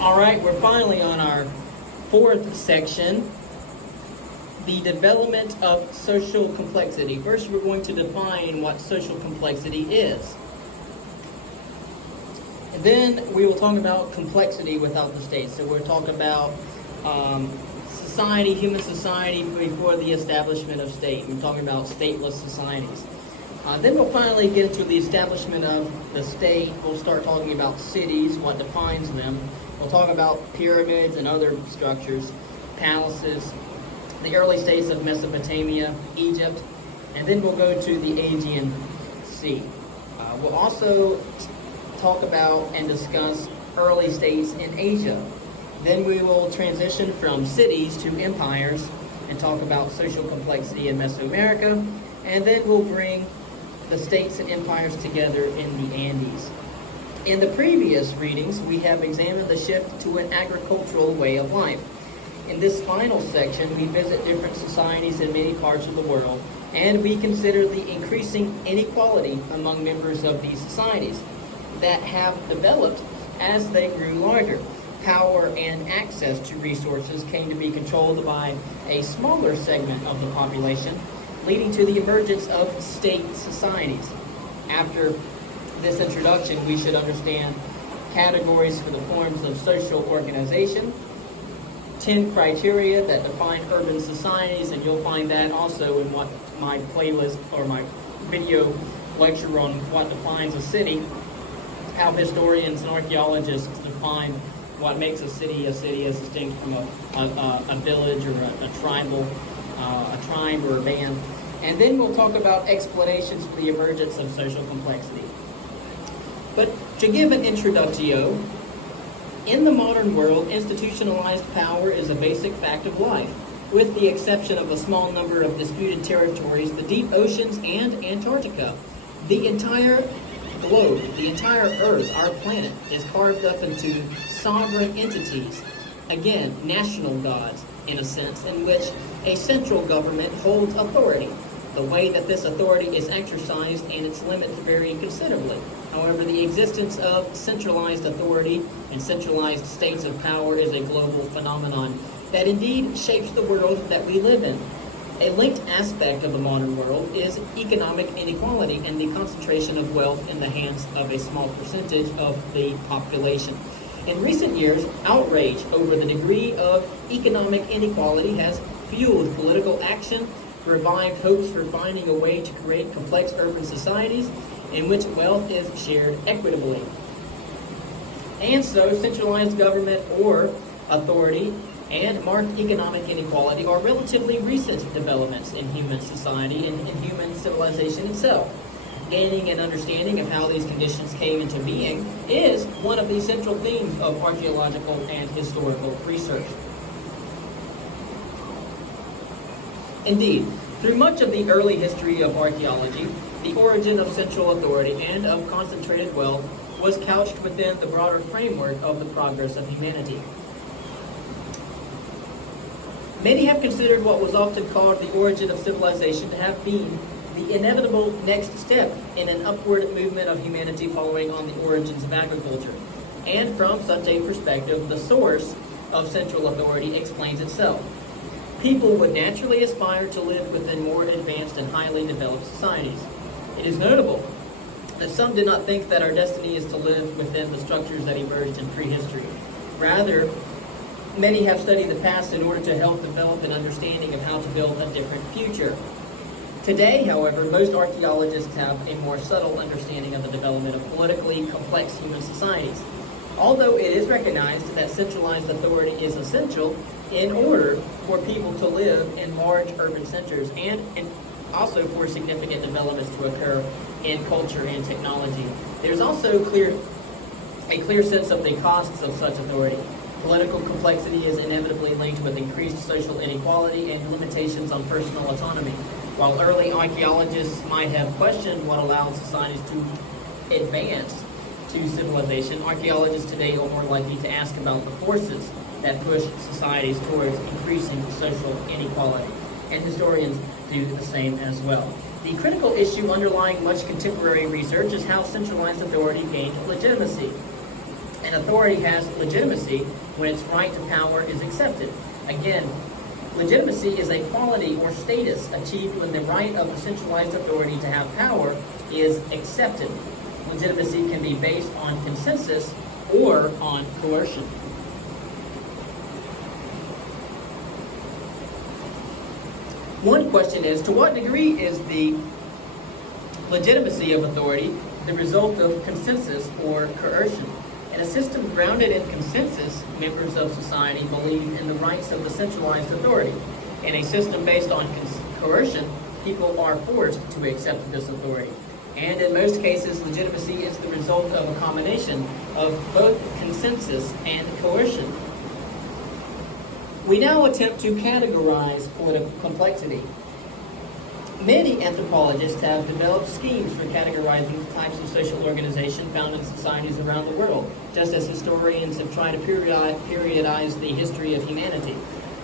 All right, we're finally on our fourth section, the development of social complexity. First, we're going to define what social complexity is. And then we will talk about complexity without the state. So we'll talk about society, human society before the establishment of state. We're talking about stateless societies. Then we'll finally get into the establishment of the state. We'll start talking about cities, what defines them. We'll talk about pyramids and other structures, palaces, the early states of Mesopotamia, Egypt, and then we'll go to the Aegean Sea. We'll also talk about and discuss early states in Asia. Then we will transition from cities to empires and talk about social complexity in Mesoamerica, and then we'll bring the states and empires together in the Andes. In the previous readings, we have examined the shift to an agricultural way of life. In this final section, we visit different societies in many parts of the world, and we consider the increasing inequality among members of these societies that have developed as they grew larger. Power and access to resources came to be controlled by a smaller segment of the population, leading to the emergence of state societies. After this introduction, we should understand categories for the forms of social organization, 10 criteria that define urban societies, and you'll find that also in what my playlist or my video lecture on what defines a city, how historians and archaeologists define what makes a city as distinct from a village or a tribal, a tribe or a band. And then we'll talk about explanations for the emergence of social complexity. But to give an introductio, in the modern world, institutionalized power is a basic fact of life, with the exception of a small number of disputed territories, the deep oceans, and Antarctica. The entire globe, the entire Earth, our planet, is carved up into sovereign entities, again, national gods, in a sense, in which a central government holds authority. The way that this authority is exercised and its limits vary considerably. However, the existence of centralized authority and centralized states of power is a global phenomenon that indeed shapes the world that we live in. A linked aspect of the modern world is economic inequality and the concentration of wealth in the hands of a small percentage of the population. In recent years, outrage over the degree of economic inequality has fueled political action, revived hopes for finding a way to create complex urban societies in which wealth is shared equitably. And so, centralized government or authority and marked economic inequality are relatively recent developments in human society and in human civilization itself. Gaining an understanding of how these conditions came into being is one of the central themes of archaeological and historical research. Indeed, through much of the early history of archaeology, the origin of central authority and of concentrated wealth was couched within the broader framework of the progress of humanity. Many have considered what was often called the origin of civilization to have been the inevitable next step in an upward movement of humanity following on the origins of agriculture. And from such a perspective, the source of central authority explains itself. People would naturally aspire to live within more advanced and highly developed societies. It is notable that some did not think that our destiny is to live within the structures that emerged in prehistory. Rather, many have studied the past in order to help develop an understanding of how to build a different future. Today, however, most archaeologists have a more subtle understanding of the development of politically complex human societies. Although it is recognized that centralized authority is essential in order for people to live in large urban centers and also for significant developments to occur in culture and technology, there's also a clear sense of the costs of such authority. Political complexity is inevitably linked with increased social inequality and limitations on personal autonomy. While early archaeologists might have questioned what allowed societies to advance to civilization, archaeologists today are more likely to ask about the forces that push societies towards increasing social inequality, and historians do the same as well. The critical issue underlying much contemporary research is how centralized authority gained legitimacy. An authority has legitimacy when its right to power is accepted. Again, legitimacy is a quality or status achieved when the right of a centralized authority to have power is accepted. Legitimacy can be based on consensus or on coercion. One question is, to what degree is the legitimacy of authority the result of consensus or coercion? In a system grounded in consensus, members of society believe in the rights of the centralized authority. In a system based on coercion, people are forced to accept this authority. And in most cases, legitimacy is the result of a combination of both consensus and coercion. We now attempt to categorize political complexity. Many anthropologists have developed schemes for categorizing the types of social organization found in societies around the world, just as historians have tried to periodize the history of humanity.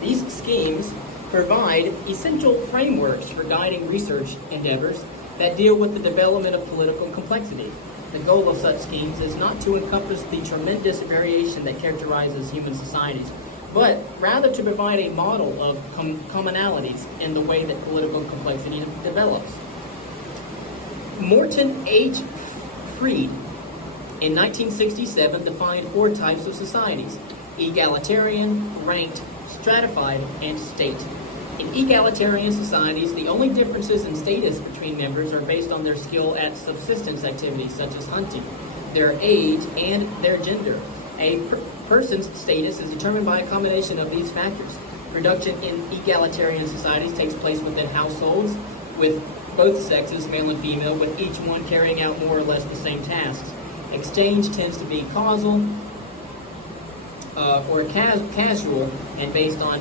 These schemes provide essential frameworks for guiding research endeavors that deal with the development of political complexity. The goal of such schemes is not to encompass the tremendous variation that characterizes human societies, but rather to provide a model of commonalities in the way that political complexity develops. Morton H. Freed in 1967 defined 4 types of societies: egalitarian, ranked, stratified, and state. In egalitarian societies, the only differences in status between members are based on their skill at subsistence activities such as hunting, their age, and their gender. A person's status is determined by a combination of these factors. Reduction in egalitarian societies takes place within households with both sexes, male and female, with each one carrying out more or less the same tasks. Exchange tends to be causal or casual and based on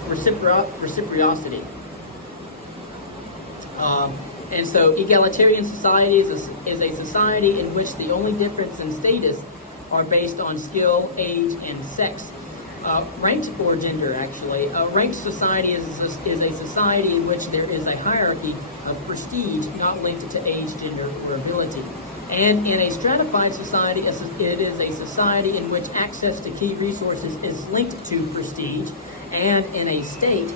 reciprocity. And so egalitarian society is a society in which the only difference in status are based on skill, age, and sex. Ranked or gender, actually. A ranked society is a society in which there is a hierarchy of prestige not linked to age, gender, or ability. And in a stratified society, it is a society in which access to key resources is linked to prestige. And in a state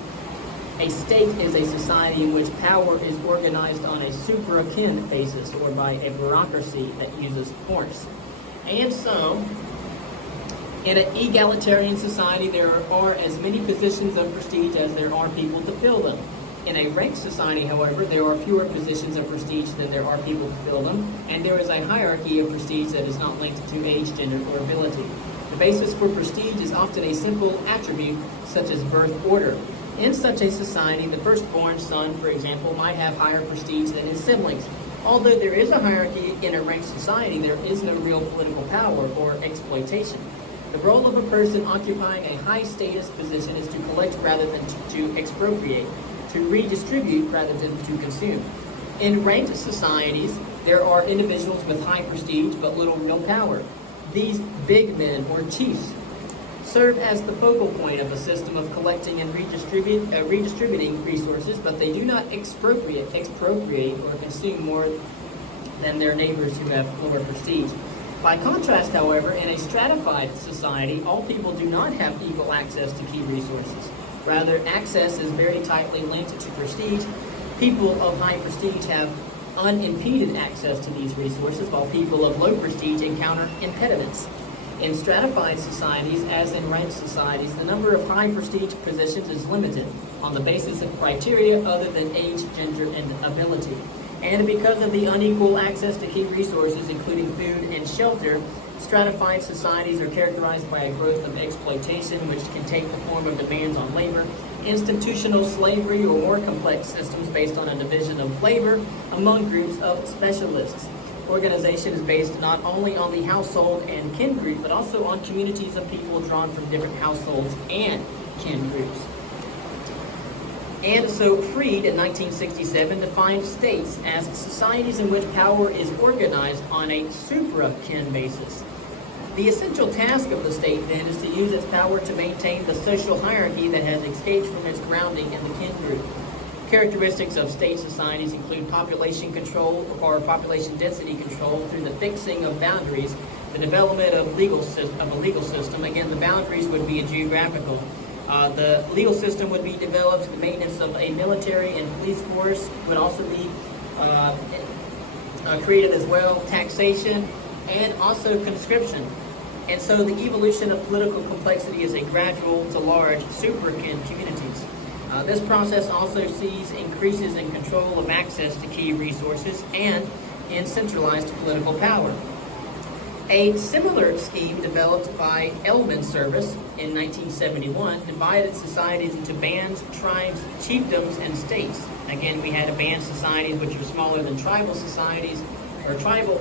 is a society in which power is organized on a supra-kin basis, or by a bureaucracy that uses force. And so, in an egalitarian society, there are as many positions of prestige as there are people to fill them. In a ranked society, however, there are fewer positions of prestige than there are people to fill them, and there is a hierarchy of prestige that is not linked to age, gender, or ability. The basis for prestige is often a simple attribute, such as birth order. In such a society, the firstborn son, for example, might have higher prestige than his siblings. Although there is a hierarchy in a ranked society, there is no real political power or exploitation. The role of a person occupying a high status position is to collect rather than to expropriate, to redistribute rather than to consume. In ranked societies, there are individuals with high prestige but little real power. These big men, or chiefs, serve as the focal point of a system of collecting and redistributing resources, but they do not expropriate or consume more than their neighbors who have lower prestige. By contrast, however, in a stratified society, all people do not have equal access to key resources. Rather, access is very tightly linked to prestige. People of high prestige have unimpeded access to these resources, while people of low prestige encounter impediments. In stratified societies, as in ranked societies, the number of high prestige positions is limited on the basis of criteria other than age, gender, and ability. And because of the unequal access to key resources, including food and shelter, stratified societies are characterized by a growth of exploitation, which can take the form of demands on labor, institutional slavery, or more complex systems based on a division of labor among groups of specialists. Organization is based not only on the household and kin group, but also on communities of people drawn from different households and kin groups. And so Freed in 1967 defined states as societies in which power is organized on a supra-kin basis. The essential task of the state, then, is to use its power to maintain the social hierarchy that has escaped from its grounding in the kin group. Characteristics of state societies include population control or population density control through the fixing of boundaries The development of a legal system. Again, the boundaries would be geographical. The legal system would be developed. The maintenance of a military and police force would also be created as well. Taxation and also conscription. And so the evolution of political complexity is a gradual to large super-kin communities. This process also sees increases in control of access to key resources and in centralized political power. A similar scheme developed by Elman Service in 1971 divided societies into bands, tribes, chiefdoms, and states. Again, we had band societies, which are smaller than tribal societies, or tribal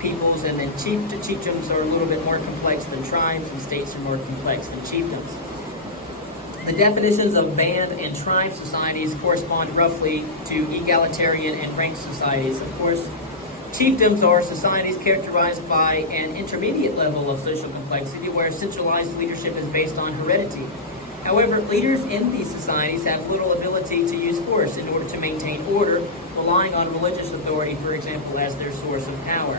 peoples, and then chiefdoms are a little bit more complex than tribes, and states are more complex than chiefdoms. The definitions of band and tribe societies correspond roughly to egalitarian and ranked societies. Of course, chiefdoms are societies characterized by an intermediate level of social complexity where centralized leadership is based on heredity. However, leaders in these societies have little ability to use force in order to maintain order, relying on religious authority, for example, as their source of power.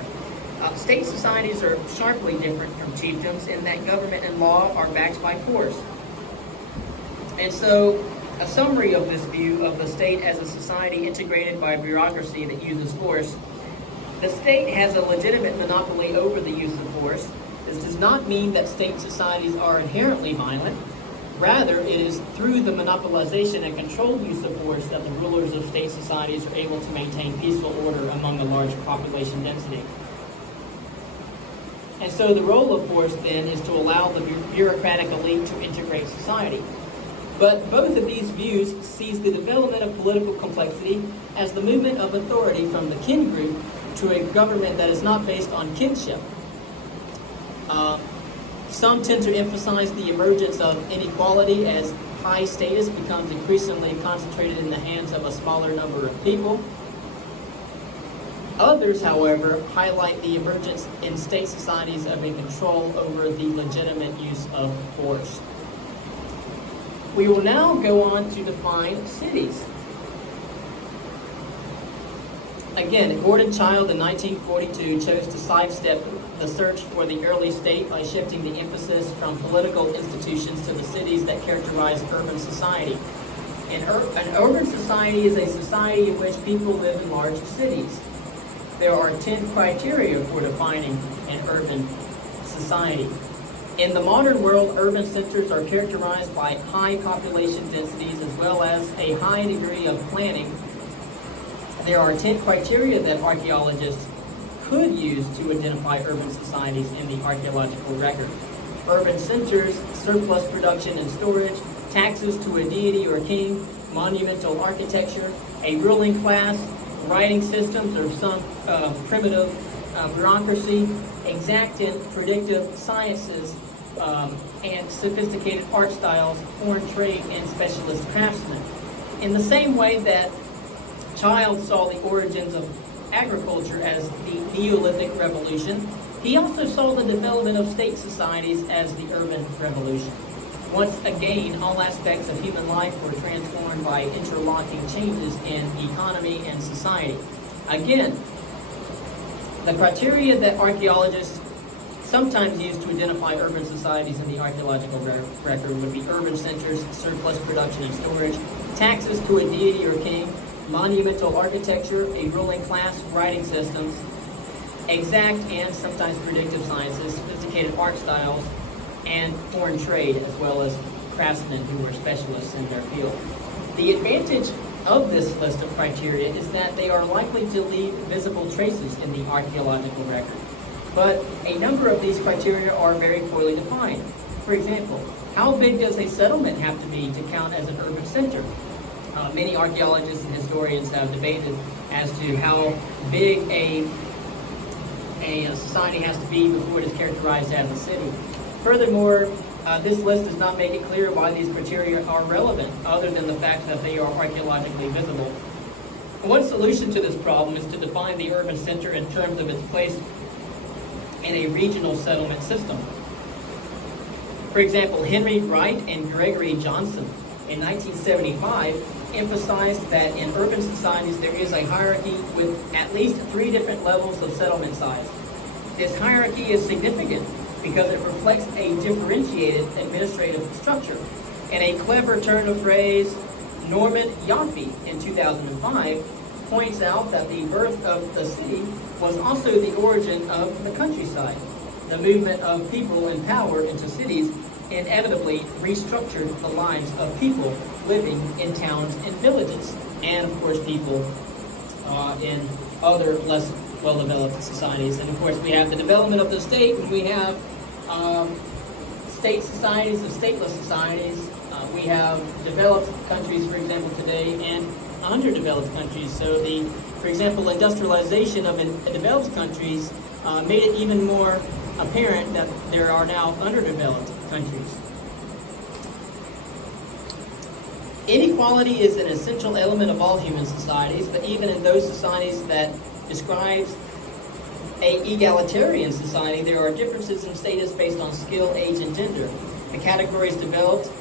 State societies are sharply different from chiefdoms in that government and law are backed by force. And so, a summary of this view of the state as a society integrated by a bureaucracy that uses force. The state has a legitimate monopoly over the use of force. This does not mean that state societies are inherently violent. Rather, it is through the monopolization and controlled use of force that the rulers of state societies are able to maintain peaceful order among a large population density. And so the role of force then is to allow the bureaucratic elite to integrate society. But both of these views sees the development of political complexity as the movement of authority from the kin group to a government that is not based on kinship. Some tend to emphasize the emergence of inequality as high status becomes increasingly concentrated in the hands of a smaller number of people. Others, however, highlight the emergence in state societies of a control over the legitimate use of force. We will now go on to define cities. Again, Gordon Childe in 1942 chose to sidestep the search for the early state by shifting the emphasis from political institutions to the cities that characterize urban society. An urban society is a society in which people live in large cities. There are 10 criteria for defining an urban society. In the modern world, urban centers are characterized by high population densities as well as a high degree of planning. There are 10 criteria that archaeologists could use to identify urban societies in the archaeological record. Urban centers, surplus production and storage, taxes to a deity or king, monumental architecture, a ruling class, writing systems or some primitive bureaucracy, exact and predictive sciences, and sophisticated art styles, foreign trade, and specialist craftsmen. In the same way that Childe saw the origins of agriculture as the Neolithic Revolution, he also saw the development of state societies as the Urban Revolution. Once again, all aspects of human life were transformed by interlocking changes in economy and society. Again, the criteria that archaeologists sometimes use to identify urban societies in the archaeological record would be urban centers, surplus production and storage, taxes to a deity or king, monumental architecture, a ruling class, writing systems, exact and sometimes predictive sciences, sophisticated art styles, and foreign trade, as well as craftsmen who were specialists in their field. The advantage of this list of criteria is that they are likely to leave visible traces in the archaeological record. But a number of these criteria are very poorly defined. For example, how big does a settlement have to be to count as an urban center? Many archaeologists and historians have debated as to how big a society has to be before it is characterized as a city. Furthermore, this list does not make it clear why these criteria are relevant, other than the fact that they are archaeologically visible. One solution to this problem is to define the urban center in terms of its place in a regional settlement system. For example, Henry Wright and Gregory Johnson in 1975 emphasized that in urban societies there is a hierarchy with at least 3 different levels of settlement size. This hierarchy is significant because it reflects a differentiated administrative structure. And a clever turn of phrase, Norman Yaffe in 2005 points out that the birth of the city was also the origin of the countryside. The movement of people in power into cities inevitably restructured the lives of people living in towns and villages, and of course people in other less well-developed societies. And of course we have the development of the state, and we have state societies and stateless societies. We have developed countries, for example, today, and underdeveloped countries. So for example, industrialization of developed countries made it even more apparent that there are now underdeveloped countries. Inequality is an essential element of all human societies, but even in those societies that describes a egalitarian society, there are differences in status based on skill, age, and gender. The categories developed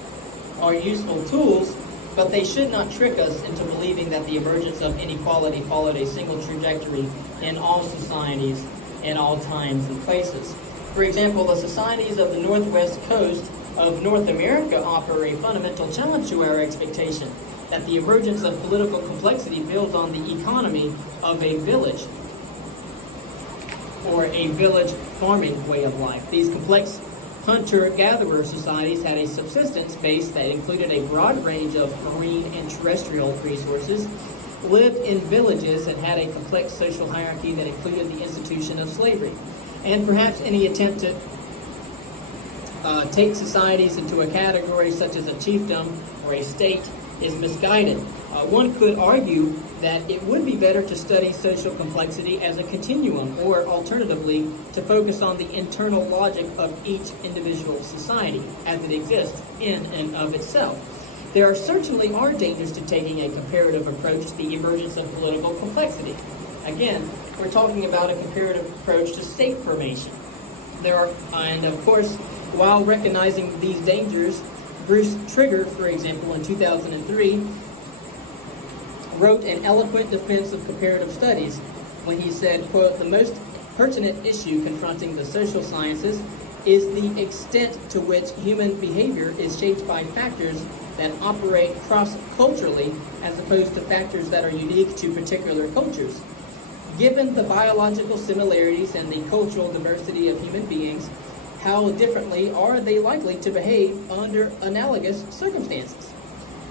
are useful tools, but they should not trick us into believing that the emergence of inequality followed a single trajectory in all societies in all times and places. For example, the societies of the northwest coast of North America offer a fundamental challenge to our expectation that the emergence of political complexity builds on the economy of a village or a village farming way of life. These complex hunter-gatherer societies had a subsistence base that included a broad range of marine and terrestrial resources, lived in villages, and had a complex social hierarchy that included the institution of slavery. And perhaps any attempt to take societies into a category such as a chiefdom or a state is misguided. One could argue that it would be better to study social complexity as a continuum, or alternatively, to focus on the internal logic of each individual society as it exists in and of itself. There certainly are dangers to taking a comparative approach to the emergence of political complexity. Again, we're talking about a comparative approach to state formation. And of course, while recognizing these dangers, Bruce Trigger, for example, in 2003, wrote an eloquent defense of comparative studies when he said, quote, "The most pertinent issue confronting the social sciences is the extent to which human behavior is shaped by factors that operate cross-culturally as opposed to factors that are unique to particular cultures. Given the biological similarities and the cultural diversity of human beings, how differently are they likely to behave under analogous circumstances?"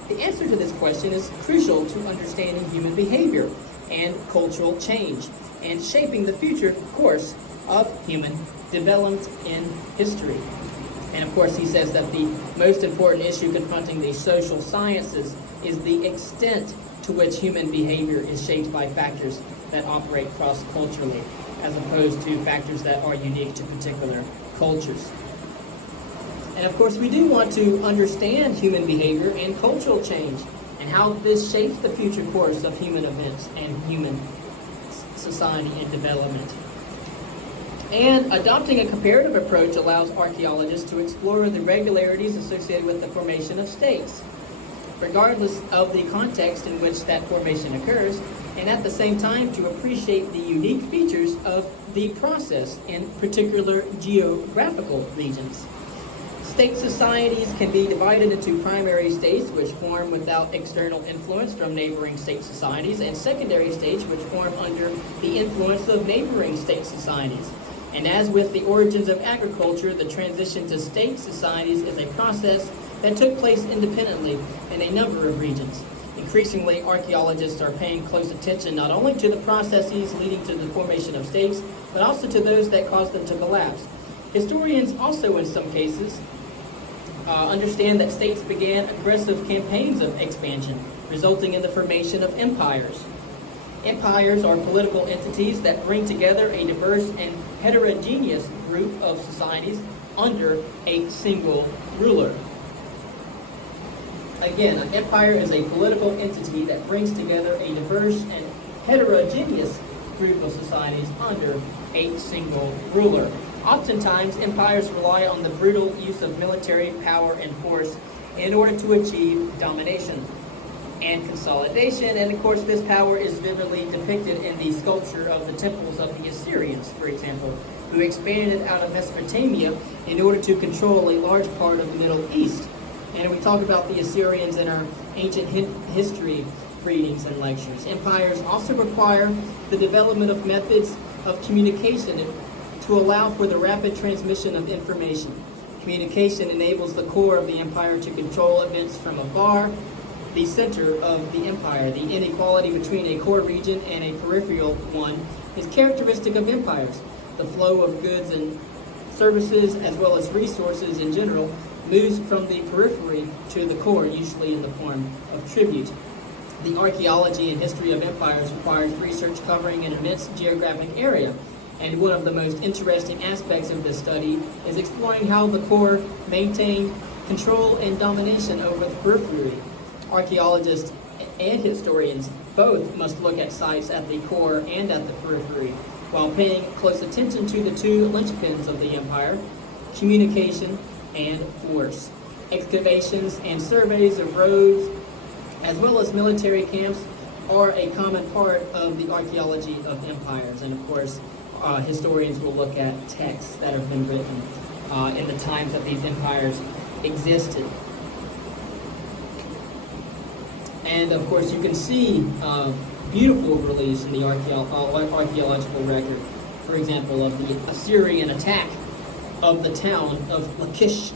The answer to this question is crucial to understanding human behavior and cultural change and shaping the future course of human development in history. And of course, he says that the most important issue confronting the social sciences is the extent to which human behavior is shaped by factors that operate cross-culturally, as opposed to factors that are unique to particular cultures. And of course, we do want to understand human behavior and cultural change and how this shapes the future course of human events and human society and development. And adopting a comparative approach allows archaeologists to explore the regularities associated with the formation of states, regardless of the context in which that formation occurs, and at the same time to appreciate the unique features of the process in particular geographical regions. State societies can be divided into primary states, which form without external influence from neighboring state societies, and secondary states, which form under the influence of neighboring state societies. And as with the origins of agriculture, the transition to state societies is a process that took place independently in a number of regions. Increasingly, archaeologists are paying close attention not only to the processes leading to the formation of states, but also to those that caused them to collapse. Historians also, in some cases, understand that states began aggressive campaigns of expansion, resulting in the formation of empires. Empires are political entities that bring together a diverse and heterogeneous group of societies under a single ruler. Again, an empire is a political entity that brings together a diverse and heterogeneous group of societies under a single ruler. Oftentimes, empires rely on the brutal use of military power and force in order to achieve domination. and consolidation. And of course, this power is vividly depicted in the sculpture of the temples of the Assyrians, for example, who expanded out of Mesopotamia in order to control a large part of the Middle East. And we talk about the Assyrians in our ancient history readings and lectures. Empires also require the development of methods of communication to allow for the rapid transmission of information. Communication enables the core of the empire to control events from afar. The center of the empire, the inequality between a core region and a peripheral one, is characteristic of empires. The flow of goods and services, as well as resources in general, moves from the periphery to the core, usually in the form of tribute. The archaeology and history of empires requires research covering an immense geographic area. And one of the most interesting aspects of this study is exploring how the core maintained control and domination over the periphery. Archaeologists and historians both must look at sites at the core and at the periphery, while paying close attention to the two linchpins of the empire, communication and force. Excavations and surveys of roads, as well as military camps, are a common part of the archaeology of empires. And of course, historians will look at texts that have been written in the times that these empires existed. And of course, you can see beautiful reliefs in the archaeological record. For example, of the Assyrian attack of the town of Lachish.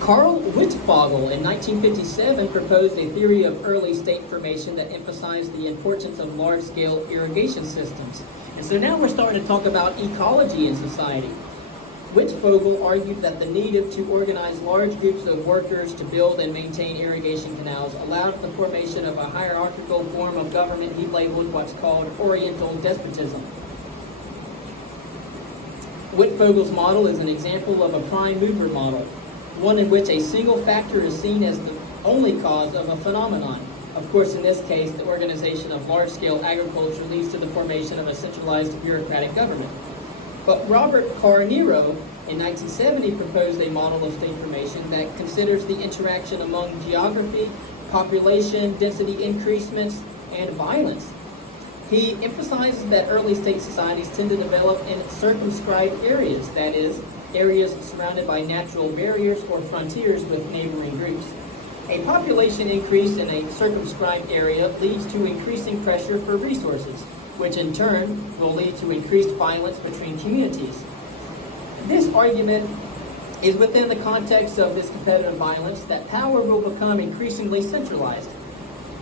Karl Wittfogel in 1957 proposed a theory of early state formation that emphasized the importance of large-scale irrigation systems. And so now we're starting to talk about ecology in society. Wittfogel argued that the need to organize large groups of workers to build and maintain irrigation canals allowed the formation of a hierarchical form of government he labeled what's called Oriental despotism. Wittfogel's model is an example of a prime mover model, one in which a single factor is seen as the only cause of a phenomenon. Of course, in this case, the organization of large-scale agriculture leads to the formation of a centralized bureaucratic government. But Robert Carneiro in 1970 proposed a model of state formation that considers the interaction among geography, population, density increasements, and violence. He emphasizes that early state societies tend to develop in circumscribed areas, that is, areas surrounded by natural barriers or frontiers with neighboring groups. A population increase in a circumscribed area leads to increasing pressure for resources, which in turn will lead to increased violence between communities. This argument is within the context of this competitive violence that power will become increasingly centralized.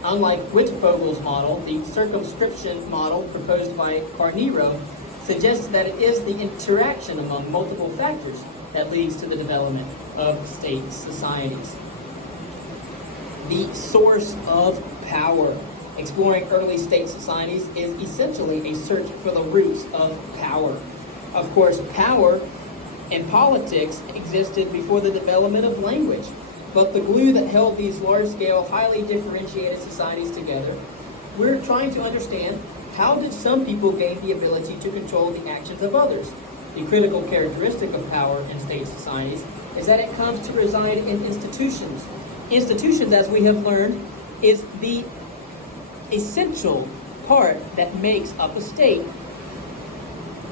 Unlike Wittfogel's model, the circumscription model proposed by Carneiro suggests that it is the interaction among multiple factors that leads to the development of state societies. The source of power. Exploring early state societies is essentially a search for the roots of power. Of course, power in politics existed before the development of language, but the glue that held these large-scale, highly differentiated societies together, we're trying to understand how did some people gain the ability to control the actions of others. The critical characteristic of power in state societies is that it comes to reside in institutions. Institutions, as we have learned, is the essential part that makes up a state.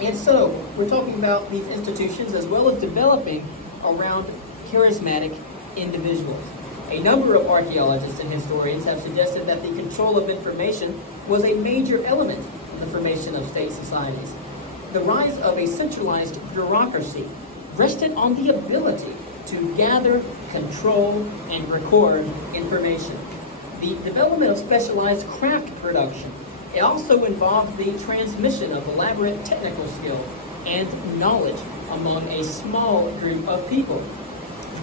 And so, we're talking about these institutions as well as developing around charismatic individuals. A number of archaeologists and historians have suggested that the control of information was a major element in the formation of state societies. The rise of a centralized bureaucracy rested on the ability to gather, control, and record information. The development of specialized craft production. It also involved the transmission of elaborate technical skill and knowledge among a small group of people.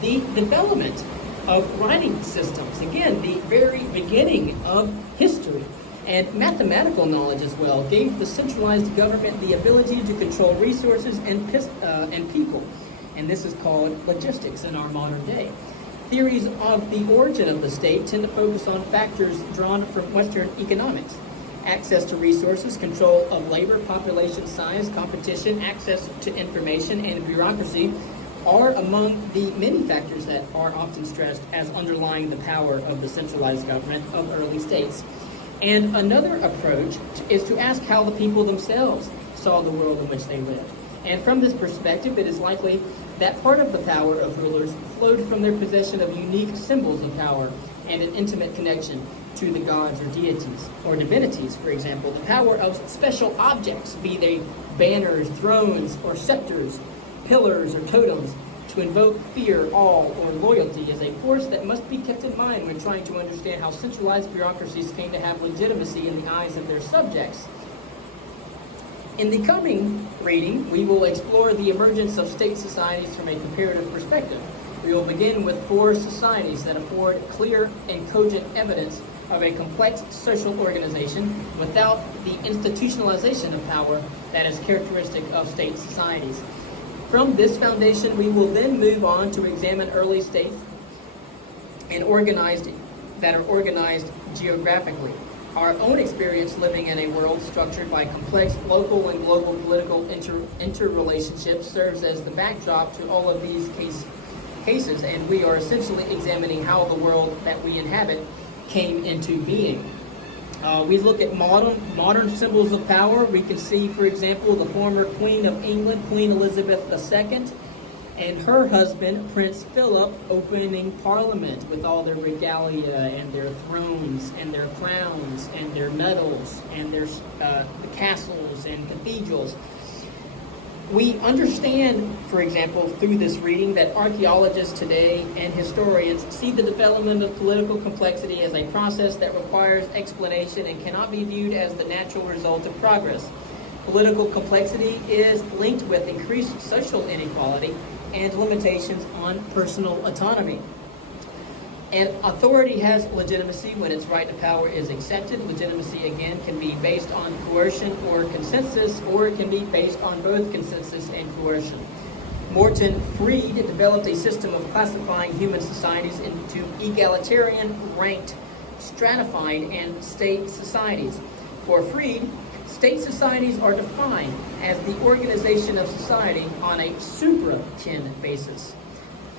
The development of writing systems, again, the very beginning of history, and mathematical knowledge as well, gave the centralized government the ability to control resources and people. And this is called logistics in our modern day. Theories of the origin of the state tend to focus on factors drawn from Western economics. Access to resources, control of labor, population size, competition, access to information, and bureaucracy are among the many factors that are often stressed as underlying the power of the centralized government of early states. And another approach is to ask how the people themselves saw the world in which they lived. And from this perspective, it is likely that part of the power of rulers flowed from their possession of unique symbols of power and an intimate connection to the gods or deities or divinities. For example, the power of special objects, be they banners, thrones, or scepters, pillars, or totems, to invoke fear, awe, or loyalty is a force that must be kept in mind when trying to understand how centralized bureaucracies came to have legitimacy in the eyes of their subjects. In the coming reading, we will explore the emergence of state societies from a comparative perspective. We will begin with 4 societies that afford clear and cogent evidence of a complex social organization without the institutionalization of power that is characteristic of state societies. From this foundation, we will then move on to examine early states and that are organized geographically. Our own experience living in a world structured by complex local and global political interrelationships serves as the backdrop to all of these cases, and we are essentially examining how the world that we inhabit came into being. We look at modern symbols of power. We can see, for example, the former Queen of England, Queen Elizabeth II, and her husband, Prince Philip, opening Parliament with all their regalia and their thrones and their crowns and their medals and their the castles and cathedrals. We understand, for example, through this reading that archaeologists today and historians see the development of political complexity as a process that requires explanation and cannot be viewed as the natural result of progress. Political complexity is linked with increased social inequality and limitations on personal autonomy. And authority has legitimacy when its right to power is accepted. Legitimacy, again, can be based on coercion or consensus, or it can be based on both consensus and coercion. Morton Freed developed a system of classifying human societies into egalitarian, ranked, stratified, and state societies. For Freed, state societies are defined as the organization of society on a supra-kin basis.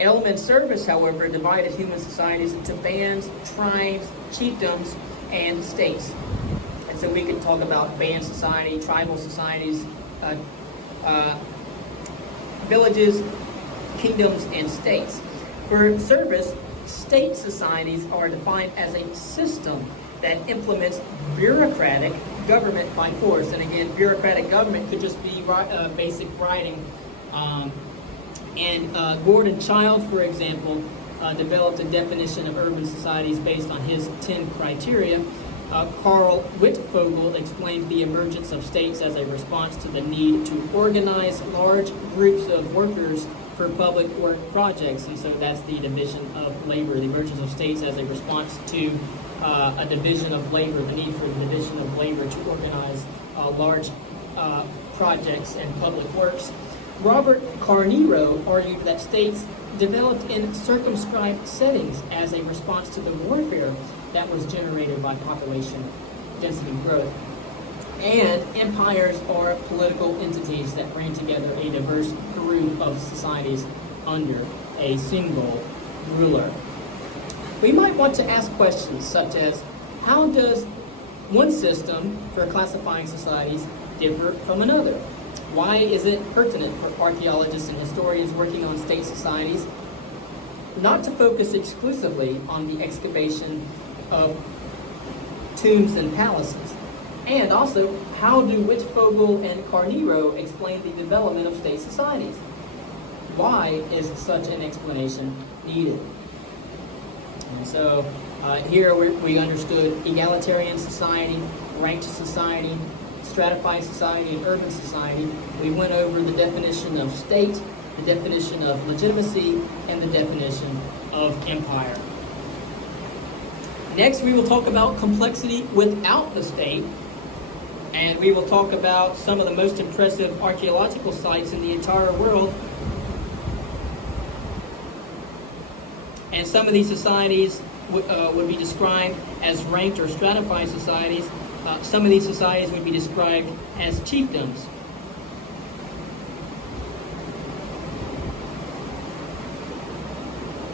Elman Service, however, divided human societies into bands, tribes, chiefdoms, and states. And so we could talk about band society, tribal societies, villages, kingdoms, and states. For Service, state societies are defined as a system that implements bureaucratic government by force. And again, bureaucratic government could just be basic writing. Gordon Childe, for example, developed a definition of urban societies based on his 10 criteria. Karl Wittfogel explained the emergence of states as a response to the need to organize large groups of workers for public work projects. And so that's the division of labor, the emergence of states as a response to a division of labor, the need for the division of labor to organize large projects and public works. Robert Carneiro argued that states developed in circumscribed settings as a response to the warfare that was generated by population density growth. And empires are political entities that bring together a diverse group of societies under a single ruler. We might want to ask questions such as, how does one system for classifying societies differ from another? Why is it pertinent for archaeologists and historians working on state societies not to focus exclusively on the excavation of tombs and palaces? And also, how do Wittfogel and Carneiro explain the development of state societies? Why is such an explanation needed? And so here we understood egalitarian society, ranked society, stratified society, and urban society. We went over the definition of state, the definition of legitimacy, and the definition of empire. Next, we will talk about complexity without the state, and we will talk about some of the most impressive archaeological sites in the entire world. And some of these societies would be described as ranked or stratified societies. Some of these societies would be described as chiefdoms.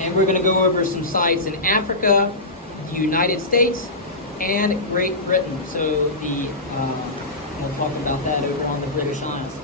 And we're going to go over some sites in Africa, the United States, and Great Britain. So we'll talk about that over on the British Isles.